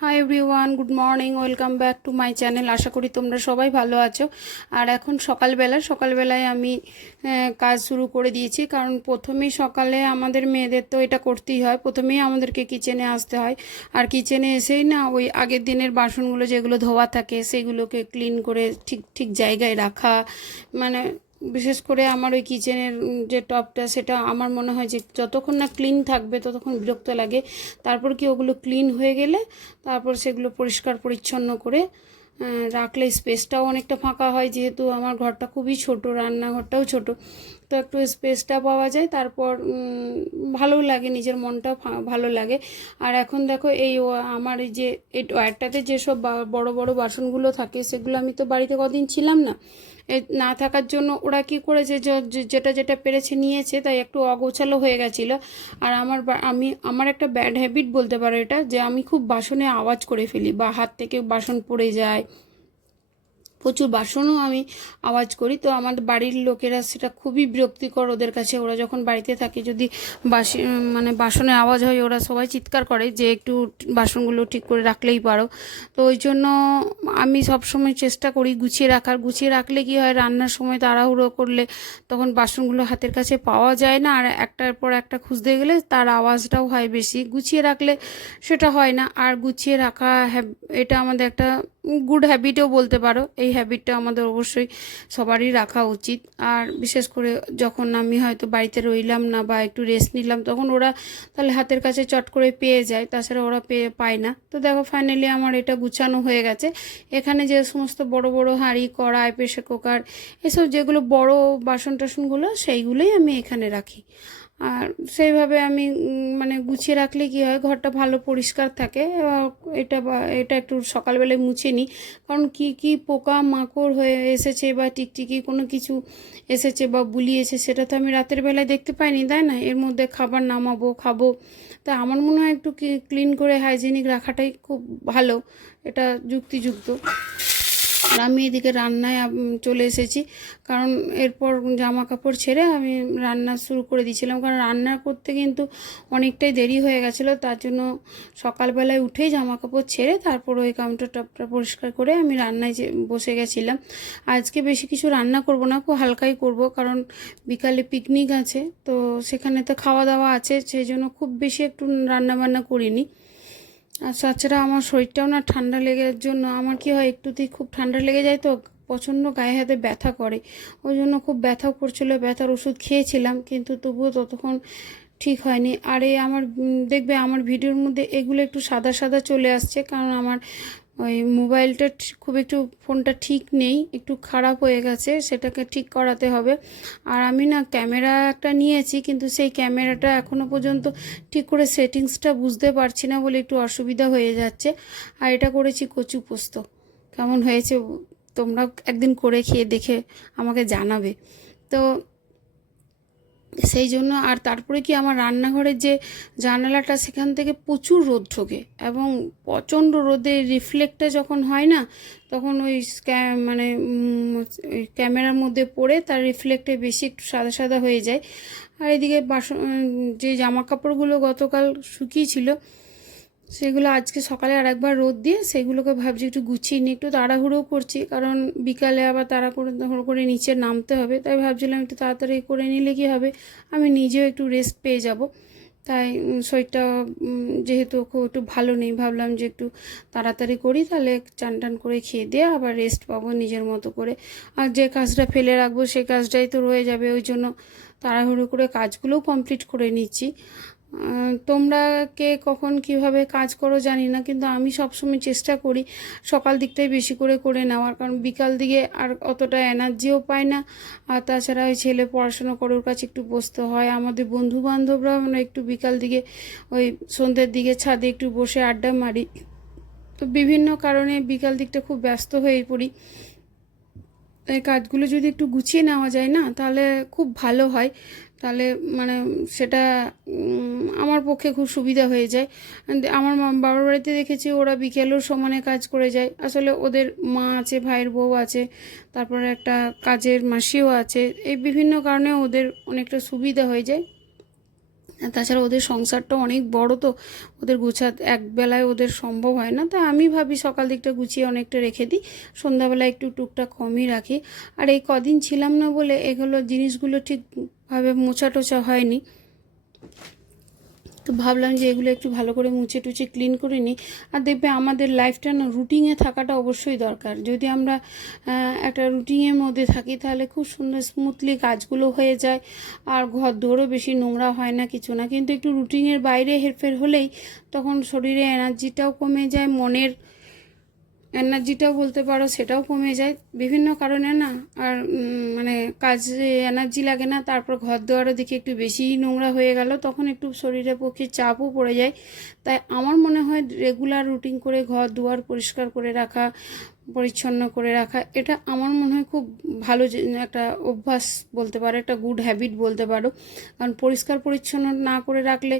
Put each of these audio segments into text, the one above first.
High everyone, good morning, welcome back to my channel. আশা করি তোমরা সবাই ভালো আছো। আর এখন সকালবেলায় আমি কাজ শুরু করে দিয়েছি, কারণ প্রথমেই সকালে আমাদের মেয়েদের তো এটা করতেই হয়। প্রথমেই আমাদেরকে কিচেনে আসতে হয়, আর কিচেনে এসেই না ওই আগের দিনের বাসনগুলো যেগুলো ধোয়া থাকে সেগুলোকে ক্লিন করে ঠিক ঠিক জায়গায় রাখা, মানে বিশেষ করে আমার ওই কিচেনের যে টপটা, সেটা আমার মনে হয় যে যতক্ষণ না ক্লিন থাকবে ততক্ষণ বিরক্ত লাগে। তারপর কি ওগুলো ক্লিন হয়ে গেলে তারপর সেগুলো পরিষ্কার পরিচ্ছন্ন করে রাখলে স্পেসটাও অনেকটা ফাঁকা হয়, যেহেতু আমার ঘরটা খুবই ছোট, রান্নাঘরটাও ছোট, তো একটু স্পেসটা পাওয়া যায়। তারপর ভালো লাগে, নিজের মনটাও ভালো লাগে। আর এখন দেখো আমার এই যে এই ওয়্যারটাতে যেসব বড় বড় বাসনগুলো থাকে সেগুলো আমি তো বাড়িতে কদিন ছিলাম না, না থাকার জন্য ওরা কি করেছে, যেটা যেটা পেরেছে নিয়েছে, তাই একটু অগোছালো হয়ে গেছিলো। আর আমার একটা ব্যাড হ্যাবিট বলতে পারো এটা, যে আমি খুব বাসনে আওয়াজ করে ফেলি, বা হাত থেকে বাসন পড়ে যায়, প্রচুর বাসনও আমি আওয়াজ করি। তো আমাদের বাড়ির লোকেরা সেটা খুবই বিরক্তিকর ওদের কাছে। ওরা যখন বাড়িতে থাকে, যদি বাসনের আওয়াজ হয়, ওরা সবাই চিৎকার করে যে একটু বাসনগুলো ঠিক করে রাখলেই পারো। তো ওই জন্য আমি সবসময় চেষ্টা করি গুছিয়ে রাখার। গুছিয়ে রাখলে কি হয়, রান্নার সময় তাড়াহুড়ো করলে তখন বাসনগুলো হাতের কাছে পাওয়া যায় না, আর একটার পর একটা খুঁজতে গেলে তার আওয়াজটাও হয় বেশি। গুছিয়ে রাখলে সেটা হয় না। আর গুছিয়ে রাখা এটা আমাদের একটা গুড হ্যাবিটও বলতে পারো। এই হ্যাবিটটা আমাদের অবশ্যই সবারই রাখা উচিত। আর বিশেষ করে যখন আমি হয়তো বাড়িতে রইলাম না বা একটু রেস্ট নিলাম, তখন ওরা তাহলে হাতের কাছে চট করে পেয়ে যায়, তাছাড়া ওরা পায় না। তো দেখো ফাইনালি আমার এটা গুছানো হয়ে গেছে। এখানে যে সমস্ত বড় বড় হাঁড়ি, কড়াই, প্রেসার কুকার, এসব যেগুলো বড় বাসন টাসনগুলো, সেইগুলোই আমি এখানে রাখি। আর সেইভাবে আমি গুছিয়ে রাখলে কি হয়, ঘরটা ভালো পরিষ্কার থাকে। এটা একটু সকালবেলায় মুছে নিই, কারণ কি কি পোকা মাকড় হয়ে এসেছে বা টিকটিকি কোনো কিছু এসেছে বা বুলিয়েছে, সেটা তো আমি রাতের বেলায় দেখতে পাইনি, তাই না? এর মধ্যে খাবার নামাবো, খাবো। তা আমার মনে হয় একটু ক্লিন করে হাইজেনিক রাখাটাই খুব ভালো, এটা যুক্তিযুক্ত। আর আমি এদিকে রান্নায় চলে এসেছি, কারণ এরপর জামা কাপড় ছেড়ে আমি রান্না শুরু করে দিয়েছিলাম, কারণ রান্না করতে কিন্তু অনেকটাই দেরি হয়ে গেছিলো। তার জন্য সকালবেলায় উঠেই জামা কাপড় ছেড়ে তারপর ওই কাউন্টার টপটা পরিষ্কার করে আমি রান্নায় বসে গেছিলাম। আজকে বেশি কিছু রান্না করব না, খুব হালকাই করব, কারণ বিকালে পিকনিক আছে, তো সেখানে তো খাওয়া দাওয়া আছে, সেই জন্য খুব বেশি একটু রান্না বান্না করিনি। আর তাছাড়া আমার শরীরটাও না ঠান্ডা লেগের জন্য, আমার কি হয়, একটুতেই খুব ঠান্ডা লেগে যায়, তো প্রচণ্ড গায়ে হাতে ব্যথা করে। ওই জন্য খুব ব্যথাও করছিলো, ব্যথার ওষুধ খেয়েছিলাম, কিন্তু তবুও ততক্ষণ ঠিক হয়নি। আর আমার দেখবে আমার ভিডিওর মধ্যে এগুলো একটু সাদা সাদা চলে আসছে, কারণ আমার ওই মোবাইলটা খুব একটু, ফোনটা ঠিক নেই, একটু খারাপ হয়ে গেছে, সেটাকে ঠিক করাতে হবে। আর আমি না ক্যামেরা একটা নিয়েছি, কিন্তু সেই ক্যামেরাটা এখনও পর্যন্ত ঠিক করে সেটিংসটা বুঝতে পারছি না বলে একটু অসুবিধা হয়ে যাচ্ছে। আর এটা করেছি কচু পোস্ত, কেমন হয়েছে তোমরা একদিন করে খেয়ে দেখে আমাকে জানাবে। তো সেই জন্য, আর তারপরে কি, আমার রান্নাঘরের যে জানালাটা, সেখান থেকে প্রচুর রোদ ঢোকে, এবং প্রচণ্ড রোদে রিফ্লেক্টটা যখন হয় না, তখন ওই ওই ক্যামেরার মধ্যে পড়ে তার রিফ্লেক্টে বেশি একটু সাদা সাদা হয়ে যায়। আর এদিকে যে জামা কাপড়গুলো গতকাল শুকিয়েছিল, সেগুলো আজকে সকালে আর একবার রোদ দিয়ে সেগুলোকে ভাবছি একটু গুছিয়ে নিই। একটু তাড়াহুড়োও করছি, কারণ বিকালে আবার তাড়াহুড়ো করে নিচে নামতে হবে, তাই ভাবছিলাম একটু তাড়াতাড়ি করে নিলে কি হবে, আমি নিজেও একটু রেস্ট পেয়ে যাব। তাই শরীরটা যেহেতু খুব একটু ভালো নেই, ভাবলাম যে একটু তাড়াতাড়ি করি, তাহলে চান টান করে খেয়ে দিয়ে আবার রেস্ট পাবো নিজের মতো করে। আর যে কাজটা ফেলে রাখবো সেই কাজটাই তো রয়ে যাবে, ওই জন্য তাড়াহুড়ো করে কাজগুলোও কমপ্লিট করে নিচ্ছি। তোমরা কে কখন কিভাবে কাজ করো জানি না, কিন্তু আমি সবসময় চেষ্টা করি সকাল দিকটাই বেশি করে করে নেওয়ার, কারণ বিকাল দিকে আর অতটা এনার্জিও পাই না। আর তাছাড়া ওই ছেলে পড়াশোনা করে, ওর কাছে একটু বসতে হয়। আমাদের বন্ধু বান্ধবরা একটু বিকাল দিকে ওই সন্ধ্যের দিকে ছাদে একটু বসে আড্ডা মারি, তো বিভিন্ন কারণে বিকাল দিকটা খুব ব্যস্ত হয়ে পড়ি। এই কাজগুলো যদি একটু গুছিয়ে নেওয়া যায় না, তাহলে খুব ভালো হয়, তাহলে সেটা আমার পক্ষে খুব সুবিধা হয়ে যায়। আমার বাবার বাড়িতে দেখেছি ওরা বিকেলেও সমানে কাজ করে যায়, আসলে ওদের মা আছে, ভাইয়ের বউ আছে, তারপরে একটা কাজের মাসিও আছে, এই বিভিন্ন কারণে ওদের অনেকটা সুবিধা হয়ে যায়। আর তাছাড়া ওদের সংসারটা অনেক বড়, তো ওদের এক বেলায় ওদের সম্ভব হয় না। তাই আমি ভাবি সকাল দিকটা গুছিয়ে অনেকটা রেখে দিই, সন্ধ্যাবেলায় একটু টুকটাক কমই রাখি। আর এই কদিন ছিলাম না বলে এগুলো জিনিসগুলো ঠিকভাবে মোছা টোছা হয়নি, তো ভাবলাম যে এগুলো একটু ভালো করে মুছে টুছে ক্লিন করে নিই। আর দেখবে আমাদের লাইফটা না রুটিনে থাকাটা অবশ্যই দরকার। যদি আমরা একটা রুটিনের মধ্যে থাকি তাহলে খুব সুন্দর স্মুথলি কাজগুলো হয়ে যায়, আর ঘর দৌড়ও বেশি নোংরা হয় না, কিছু না। কিন্তু একটু রুটিনের বাইরে হেরফের হলেই তখন শরীরে এনার্জিটাও কমে যায়, মনের এনার্জিটাও বলতে পারো সেটাও কমে যায় বিভিন্ন কারণে না। আর মানে কাজে এনার্জি লাগে না, তারপর ঘর দুয়ারও দেখি একটু বেশিই নোংরা হয়ে গেল, তখন একটু শরীরের পক্ষে চাপও পড়ে যায়। তাই আমার মনে হয় রেগুলার রুটিন করে ঘর দুয়ার পরিষ্কার করে রাখা, পরিচ্ছন্ন করে রাখা, এটা আমার মনে হয় খুব ভালো একটা অভ্যাস বলতে পারো, একটা গুড হ্যাবিট বলতে পারো। কারণ পরিষ্কার পরিচ্ছন্ন না করে রাখলে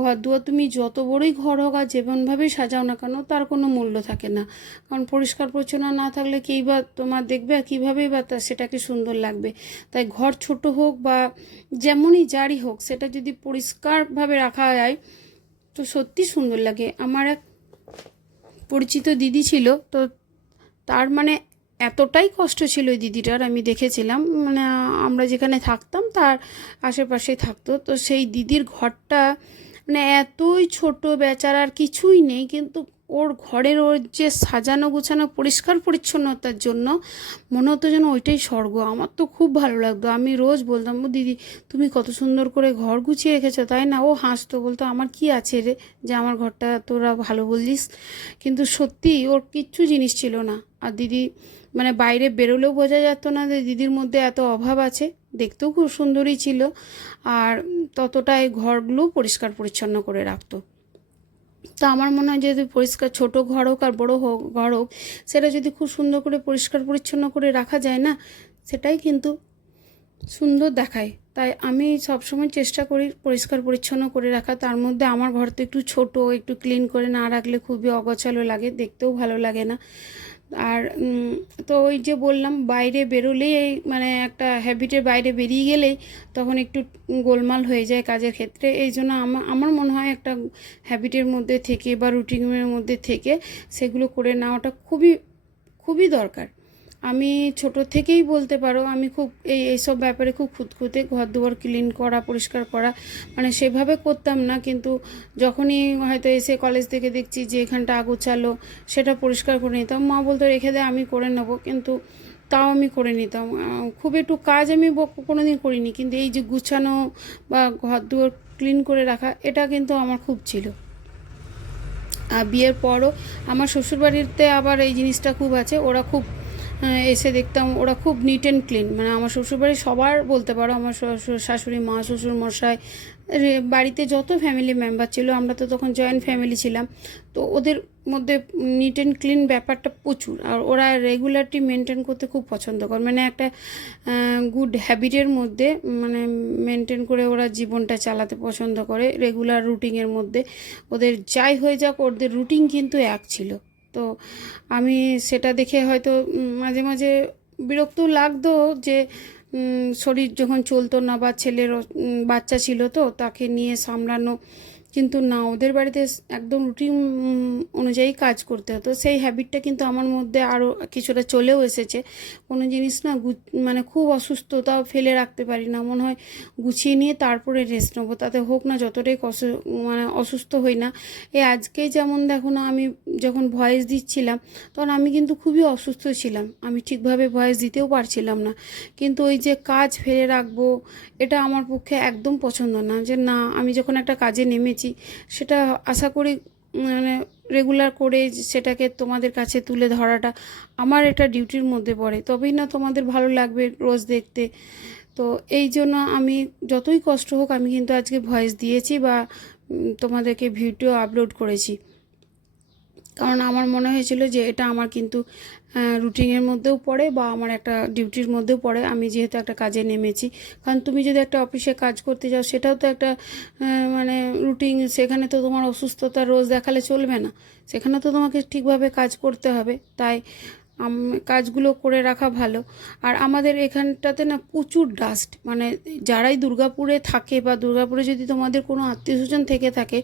ঘর দুয়ার তুমি যত বড়ই ঘর হোক আর যেমনভাবেই সাজাও না কেন তার কোনো মূল্য থাকে না। কারণ পরিষ্কার পরিচ্ছন্ন না থাকলে কেই বা তোমার দেখবে আর কীভাবেই বা সেটাকে সুন্দর লাগবে। তাই ঘর ছোট হোক বা যেমনই যারই হোক, সেটা যদি পরিষ্কারভাবে রাখা যায় তো সত্যি সুন্দর লাগে। আমার এক পরিচিত দিদি ছিল, তো তার মানে এতটাই কষ্ট ছিল ওই দিদিটার, আমি দেখেছিলাম, মানে আমরা যেখানে থাকতাম তার আশেপাশে থাকতো, তো সেই দিদির ঘরটা মানে এতই ছোট, বেচারার কিছুই নেই, কিন্তু ওর ঘরের ওর যে সাজানো গুছানো পরিষ্কার পরিচ্ছন্নতার জন্য মনে হতো যেন ওইটাই স্বর্গ। আমার তো খুব ভালো লাগতো, আমি রোজ বলতাম, ও দিদি তুমি কত সুন্দর করে ঘর গুছিয়ে রেখেছো, তাই না? ও হাসতো, বলতো আমার কি আছে রে যে আমার ঘরটা তোরা ভালো বললিস। কিন্তু সত্যি ওর কিচ্ছু জিনিস ছিল না। আর দিদি মানে বাইরে বেরোলেও বোঝা যেত না যে দিদির মধ্যে এত অভাব আছে, দেখতেও খুব সুন্দরই ছিল, আর ততটাই ঘরগুলো পরিষ্কার পরিচ্ছন্ন করে রাখতো। তো আমার মনে হয় যদি পরিষ্কার ছোটো ঘর হোক আর বড়ো হোক ঘর হোক, সেটা যদি খুব সুন্দর করে পরিষ্কার পরিচ্ছন্ন করে রাখা যায় না, সেটাই কিন্তু সুন্দর দেখায়। তাই আমি সবসময় চেষ্টা করি পরিষ্কার পরিচ্ছন্ন করে রাখা। তার মধ্যে আমার ঘর তো একটু ছোট, একটু ক্লিন করে না রাখলে খুবই অগোছালো লাগে, দেখতেও ভালো লাগে না। আর তো ওই যে বললাম বাইরে বেরোলেই মানে একটা হ্যাবিটের বাইরে বেরিয়ে গেলেই তখন একটু গোলমাল হয়ে যায় কাজের ক্ষেত্রে। এই জন্য আমার মনে হয় একটা হ্যাবিটের মধ্যে থেকে বা রুটিনের মধ্যে থেকে সেগুলো করে নেওয়াটা খুবই খুবই দরকার। আমি ছোট থেকেই বলতে পারো আমি খুব এইসব ব্যাপারে খুব খুঁতখুঁতে, ঘর দুয়ার ক্লিন করা পরিষ্কার করা মানে সেভাবে করতাম না, কিন্তু যখনই হয়তো এসে কলেজ থেকে দেখছি যে এখানটা আগোছালো, সেটা পরিষ্কার করে নিতাম। মা বলতো রেখে দে আমি করে নেবো, কিন্তু তাও আমি করে নিতাম। খুব একটু কাজ আমি কোনো দিন করিনি, কিন্তু এই যে গুছানো বা ঘর দুয়ার ক্লিন করে রাখা এটা কিন্তু আমার খুব ছিল। আর বিয়ের পরও আমার শ্বশুরবাড়িতে আবার এই জিনিসটা খুব আছে, ওরা খুব এসে দেখতাম ওরা খুব নিট অ্যান্ড ক্লিন, মানে আমার শ্বশুরবাড়ি সবার বলতে পারো, আমার শাশুড়ি মা, শ্বশুর মশাই, বাড়িতে যত ফ্যামিলি মেম্বার ছিল, আমরা তো তখন জয়েন্ট ফ্যামিলি ছিলাম, তো ওদের মধ্যে নিট অ্যান্ড ক্লিন ব্যাপারটা প্রচুর। আর ওরা রেগুলারটি মেনটেন করতে খুব পছন্দ করে, মানে একটা গুড হ্যাবিটের মধ্যে মানে মেনটেন করে ওরা জীবনটা চালাতে পছন্দ করে। রেগুলার রুটিনের মধ্যে ওদের যাই হয়ে যাক ওদের রুটিন কিন্তু এক ছিল। তো আমি সেটা দেখে হয়তো মাঝে মাঝে বিরক্তও লাগতো যে শরীর যখন চলতো না বা ছেলের বাচ্চা ছিল তো তাকে নিয়ে সামলানো, কিন্তু না ওদের বাড়িতে একদম রুটিন অনুযায়ী কাজ করতে হতো। সেই হ্যাবিটটা কিন্তু আমার মধ্যে আরও কিছুটা চলেও এসেছে। কোনো জিনিস না মানে খুব অসুস্থতাও ফেলে রাখতে পারি না, মনে হয় গুছিয়ে নিয়ে তারপরে রেস্ট নেবো, তাতে হোক না যতটাই মানে অসুস্থ হই না। আজকেই যেমন দেখো না, আমি যখন ভয়েস দিচ্ছিলাম তখন আমি কিন্তু খুবই অসুস্থ ছিলাম, আমি ঠিকভাবে ভয়েস দিতেও পারছিলাম না। কিন্তু ওই যে কাজ ফেলে রাখবো এটা আমার পক্ষে একদম পছন্দ না। যে না, আমি যখন একটা কাজে নেমেছি সেটা আশা করি মানে রেগুলার করে সেটাকে তোমাদের কাছে তুলে ধরাটা আমার এটা ডিউটির মধ্যে পড়ে, তবেই না তোমাদের ভালো লাগবে রোজ দেখতে। তো এই জন্য আমি যতই কষ্ট হোক আমি কিন্তু আজকে ভয়েস দিয়েছি বা তোমাদেরকে ভিডিও আপলোড করেছি, কারণ আমার মনে হয়েছিল যে এটা আমার কিন্তু রুটিনের মধ্যেও পড়ে বা আমার একটা ডিউটির মধ্যেও পড়ে, আমি যেহেতু একটা কাজে নেমেছি। কারণ তুমি যদি একটা অফিসে কাজ করতে যাও সেটাও তো একটা মানে রুটিন, সেখানে তো তোমার অসুস্থতা রোজ দেখালে চলবে না, সেখানে তো তোমাকে ঠিকভাবে কাজ করতে হবে। তাই কাজগুলো করে রাখা ভালো। আর আমাদের এখানটাতে না প্রচুর ডাস্ট, মানে যারাই দুর্গাপুরে থাকে বা দুর্গাপুরে যদি তোমাদের কোনো আত্মীয়স্বজন থেকে থাকে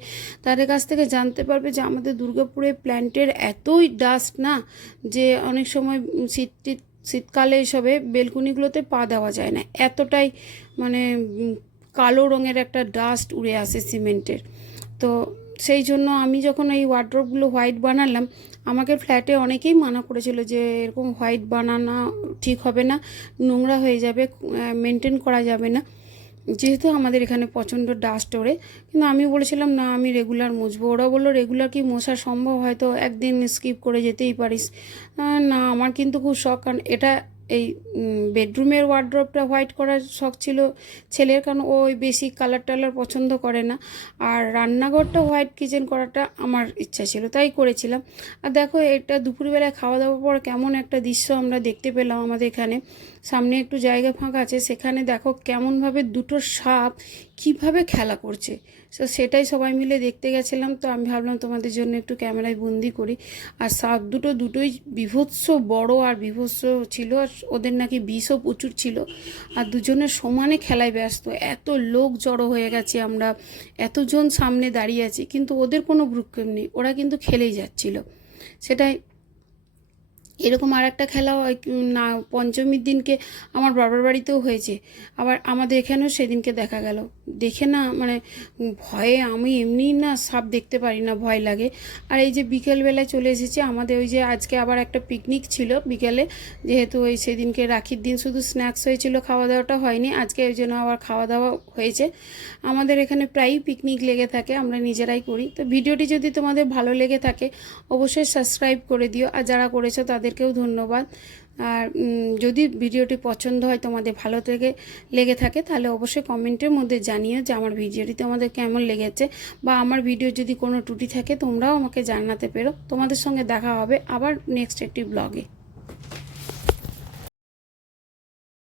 তাদের কাছ থেকে জানতে পারবে যে আমাদের দুর্গাপুরে প্ল্যান্টের এতই ডাস্ট না, যে অনেক সময় শীতকালে এসবে বেলকুনিগুলোতে পা দেওয়া যায় না, এতটাই মানে কালো রঙের একটা ডাস্ট উড়ে আসে সিমেন্টের। তো সেই জন্য আমি যখন এই ওয়ার্ড্রপগুলো হোয়াইট বানালাম, আমাকে ফ্ল্যাটে অনেকেই মানা করেছিল যে এরকম হোয়াইট বানানো ঠিক হবে না, নোংরা হয়ে যাবে, মেনটেন করা যাবে না, যেহেতু আমাদের এখানে প্রচণ্ড ডাস্ট ওড়ে। কিন্তু আমি বলেছিলাম না, আমি রেগুলার মুছবো। ওরা বললো রেগুলার কি মোছা সম্ভব, হয়তো একদিন স্কিপ করে যেতেই পারিস। না, আমার কিন্তু খুব শখ, কারণ এটা এই বেডরুমের ওয়ার্ড্রপটা হোয়াইট করার শখ ছিল ছেলের, কারণ ও ওই বেশি কালার টালার পছন্দ করে না। আর রান্নাঘরটা হোয়াইট কিচেন করাটা আমার ইচ্ছা ছিল, তাই করেছিলাম। আর দেখো, এটা দুপুরবেলায় খাওয়া দাওয়ার পর কেমন একটা দৃশ্য আমরা দেখতে পেলাম। আমাদের এখানে সামনে একটু জায়গা ফাঁকা আছে, সেখানে দেখো কেমনভাবে দুটো সাপ কিভাবে খেলা করছে। তো সেটাই সবাই মিলে দেখতে গেছিলাম। তো আমি ভাবলাম তোমাদের জন্য একটু ক্যামেরায় বন্দি করি। আর সাপ দুটোই বিভৎস বড় আর বিভৎস ছিল, আর ওদের নাকি বিষও প্রচুর ছিল। আর দুজনের সমানে খেলায় ব্যস্ত, এত লোক জড়ো হয়ে গেছে, আমরা এতজন সামনে দাঁড়িয়ে আছি, কিন্তু ওদের কোনো ভ্রুক্ষেপ নেই, ওরা কিন্তু খেলেই যাচ্ছিল। সেটাই এরকম আর একটা খেলা না পঞ্চমীর দিনকে আমার বাবার বাড়িতেও হয়েছে, আবার আমাদের এখানেও সেদিনকে দেখা গেল। দেখে না মানে ভয়ে, আমি এমনি না সাপ দেখতে পারি না, ভয় লাগে। আর এই যে বিকেলবেলায় চলে এসেছি, আমাদের ওই যে আজকে আবার একটা পিকনিক ছিল বিকেলে, যেহেতু ওই সেদিনকে রাখির দিন শুধু স্ন্যাক্স হয়েছিল, খাওয়া দাওয়াটা হয়নি, আজকে ওই জন্য আবার খাওয়া দাওয়া হয়েছে। আমাদের এখানে প্রায়ই পিকনিক লেগে থাকে, আমরা নিজেরাই করি। তো ভিডিওটি যদি তোমাদের ভালো লেগে থাকে অবশ্যই সাবস্ক্রাইব করে দিও, আর যারা করেছো তাদেরকেও ধন্যবাদ। আর যদি ভিডিওটি পছন্দ হয়, তোমাদের ভালো লেগে থাকে, তাহলে অবশ্যই কমেন্টের মধ্যে জানিও যে আমার ভিডিওটি তোমাদের কেমন লেগেছে, বা আমার ভিডিও যদি কোনো ত্রুটি থাকে তোমরাও আমাকে জানাতে পারো। তোমাদের সঙ্গে দেখা হবে আবার নেক্সট একটি ব্লগে।